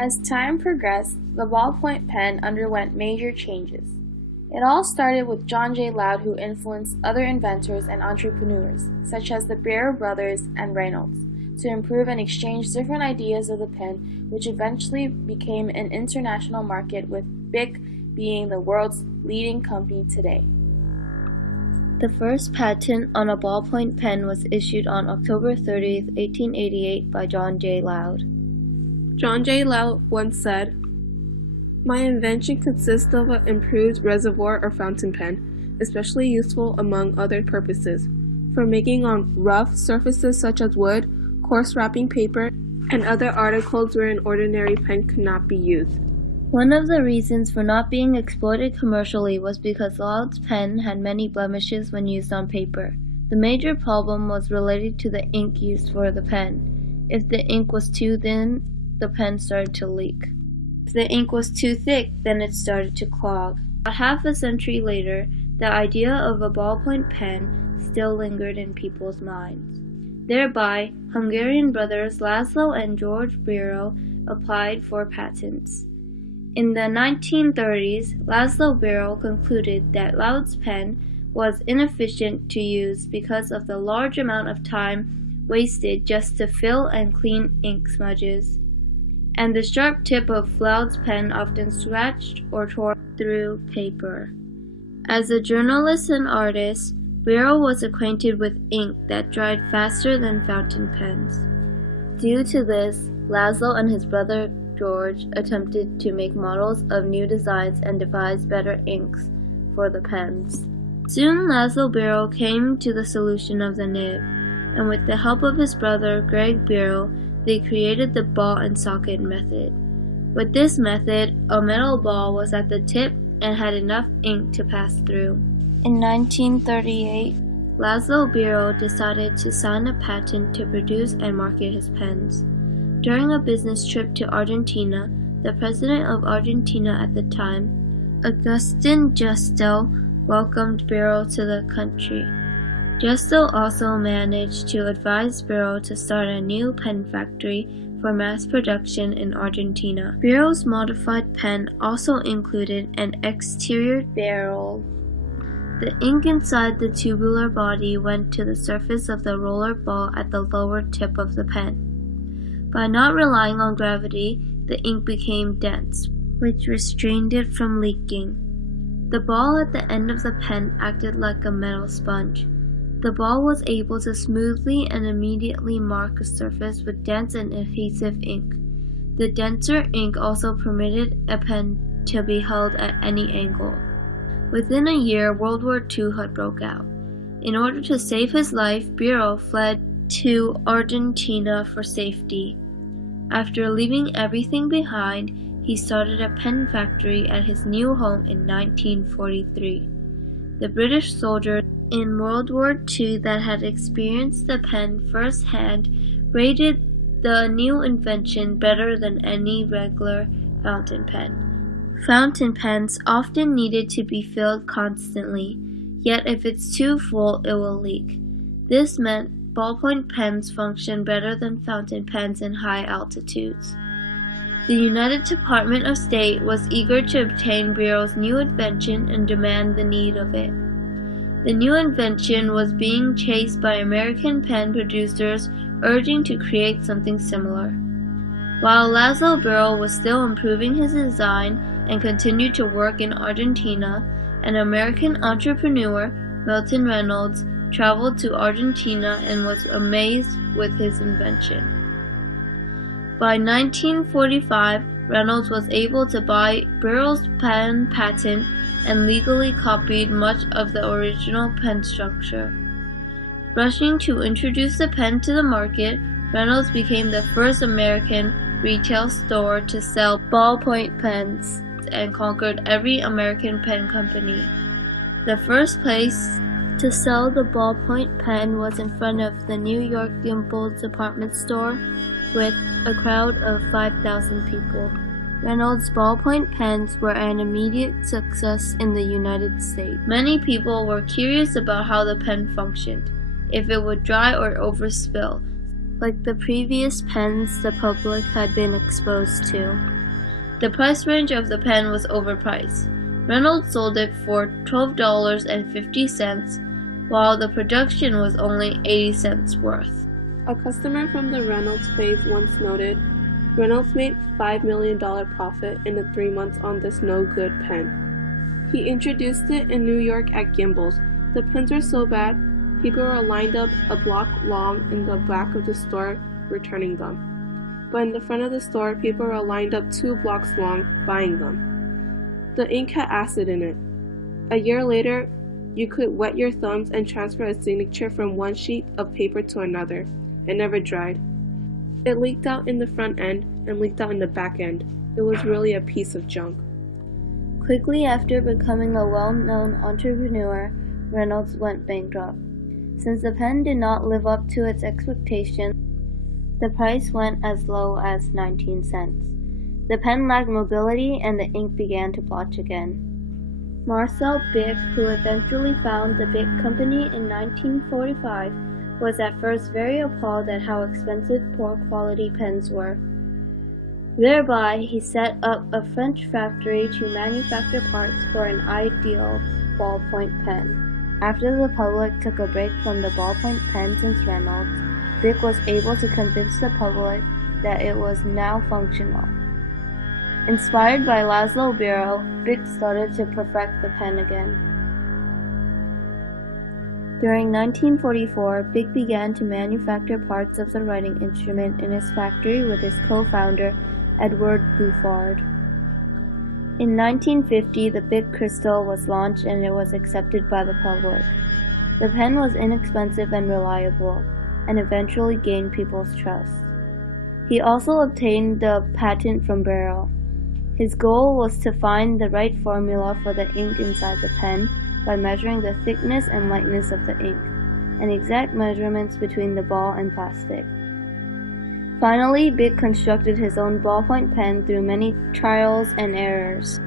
As time progressed, the ballpoint pen underwent major changes. It all started with John J. Loud, who influenced other inventors and entrepreneurs, such as the Bear brothers and Reynolds, to improve and exchange different ideas of the pen, which eventually became an international market, with Bic being the world's leading company today. The first patent on a ballpoint pen was issued on October 30, 1888 by John J. Loud. John J. Loud once said, "My invention consists of an improved reservoir or fountain pen, especially useful among other purposes, for making on rough surfaces such as wood, coarse wrapping paper, and other articles where an ordinary pen could not be used." One of the reasons for not being exploited commercially was because Loud's pen had many blemishes when used on paper. The major problem was related to the ink used for the pen. If the ink was too thin, the pen started to leak. If the ink was too thick, then it started to clog. About half a century later, the idea of a ballpoint pen still lingered in people's minds. Thereby, Hungarian brothers Laszlo and George Biro applied for patents. In the 1930s, Laszlo Biro concluded that Loud's pen was inefficient to use because of the large amount of time wasted just to fill and clean ink smudges, and the sharp tip of Loud's pen often scratched or tore through paper. As a journalist and artist, Biro was acquainted with ink that dried faster than fountain pens. Due to this, Laszlo and his brother George attempted to make models of new designs and devise better inks for the pens. Soon Laszlo Biro came to the solution of the nib, and with the help of his brother Greg Biro, they created the ball and socket method. With this method, a metal ball was at the tip and had enough ink to pass through. In 1938, Laszlo Biro decided to sign a patent to produce and market his pens. During a business trip to Argentina, the president of Argentina at the time, Agustin Justo, welcomed Biro to the country. Justo also managed to advise Biro to start a new pen factory for mass production in Argentina. Biro's modified pen also included an exterior barrel. The ink inside the tubular body went to the surface of the roller ball at the lower tip of the pen. By not relying on gravity, the ink became dense, which restrained it from leaking. The ball at the end of the pen acted like a metal sponge. The ball was able to smoothly and immediately mark a surface with dense and adhesive ink. The denser ink also permitted a pen to be held at any angle. Within a year, World War II had broke out. In order to save his life, Biro fled to Argentina for safety. After leaving everything behind, he started a pen factory at his new home in 1943. The British soldiers in World War II that had experienced the pen firsthand rated the new invention better than any regular fountain pen. Fountain pens often needed to be filled constantly, yet if it's too full, it will leak. This meant ballpoint pens function better than fountain pens in high altitudes. The United Department of State was eager to obtain Biro's new invention and demand the need of it. The new invention was being chased by American pen producers urging to create something similar. While Laszlo Biro was still improving his design and continued to work in Argentina, an American entrepreneur, Milton Reynolds, traveled to Argentina and was amazed with his invention. By 1945, Reynolds was able to buy Biro's pen patent and legally copied much of the original pen structure. Rushing to introduce the pen to the market, Reynolds became the first American retail store to sell ballpoint pens and conquered every American pen company. The first place to sell the ballpoint pen was in front of the New York Gimbels department store with a crowd of 5,000 people. Reynolds' ballpoint pens were an immediate success in the United States. Many people were curious about how the pen functioned, if it would dry or overspill. like the previous pens the public had been exposed to. The price range of the pen was overpriced. Reynolds sold it for $12.50, while the production was only 80 cents worth. A customer from the Reynolds phase once noted, Reynolds made $5 million profit in the 3 months on this no-good pen. He introduced it in New York at Gimbel's. The pens were so bad, people were lined up a block long in the back of the store returning them. But in the front of the store, people were lined up 2 blocks long buying them. The ink had acid in it. A year later, you could wet your thumbs and transfer a signature from one sheet of paper to another. It never dried. It leaked out in the front end and leaked out in the back end. It was really a piece of junk. Quickly after becoming a well-known entrepreneur, Reynolds went bankrupt. Since the pen did not live up to its expectations, the price went as low as 19 cents. The pen lacked mobility and the ink began to blotch again. Marcel Bic, who eventually founded the Bic Company in 1945, was at first very appalled at how expensive poor quality pens were. Thereby, he set up a French factory to manufacture parts for an ideal ballpoint pen. After the public took a break from the ballpoint pen since Reynolds, Bic was able to convince the public that it was now functional. Inspired by Laszlo Biro, Bic started to perfect the pen again. During 1944, Bic began to manufacture parts of the writing instrument in his factory with his co-founder, Edward Bouffard. In 1950, the Bic Crystal was launched and it was accepted by the public. The pen was inexpensive and reliable, and eventually gained people's trust. He also obtained the patent from Barrow. His goal was to find the right formula for the ink inside the pen by measuring the thickness and lightness of the ink, and exact measurements between the ball and plastic. Finally, Bic constructed his own ballpoint pen through many trials and errors.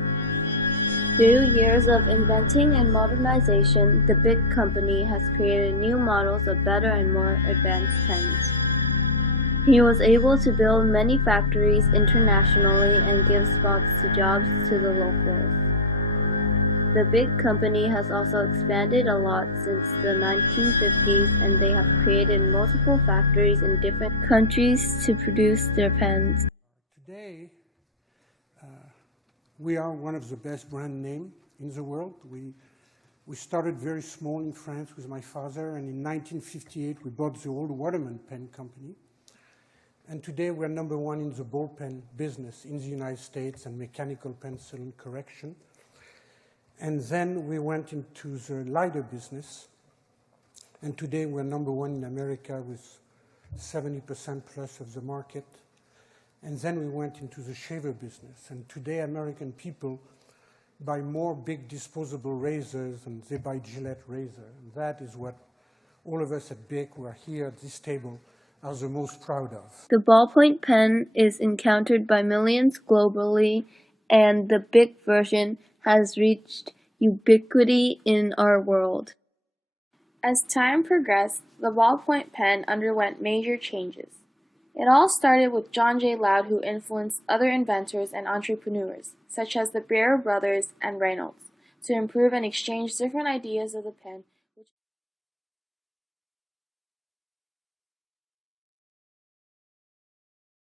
Through years of inventing and modernization, the Bic Company has created new models of better and more advanced pens. He was able to build many factories internationally and give spots to jobs to the locals. The Bic Company has also expanded a lot since the 1950s, and they have created multiple factories in different countries to produce their pens. Today, we are one of the best brand names in the world. We started very small in France with my father, and in 1958 we bought the old Waterman Pen Company. And today we're number one in the ball pen business in the United States and mechanical pencil and correction. And then we went into the lighter business. And today we're number one in America with 70% plus of the market. And then we went into the shaver business. And today American people buy more big disposable razors than they buy Gillette razor. And that is what all of us at Bic who are here at this table are the most proud of. The ballpoint pen is encountered by millions globally, and the Bic version has reached ubiquity in our world. As time progressed, the ballpoint pen underwent major changes. It all started with John J. Loud, who influenced other inventors and entrepreneurs, such as the Baer brothers and Reynolds, to improve and exchange different ideas of the pen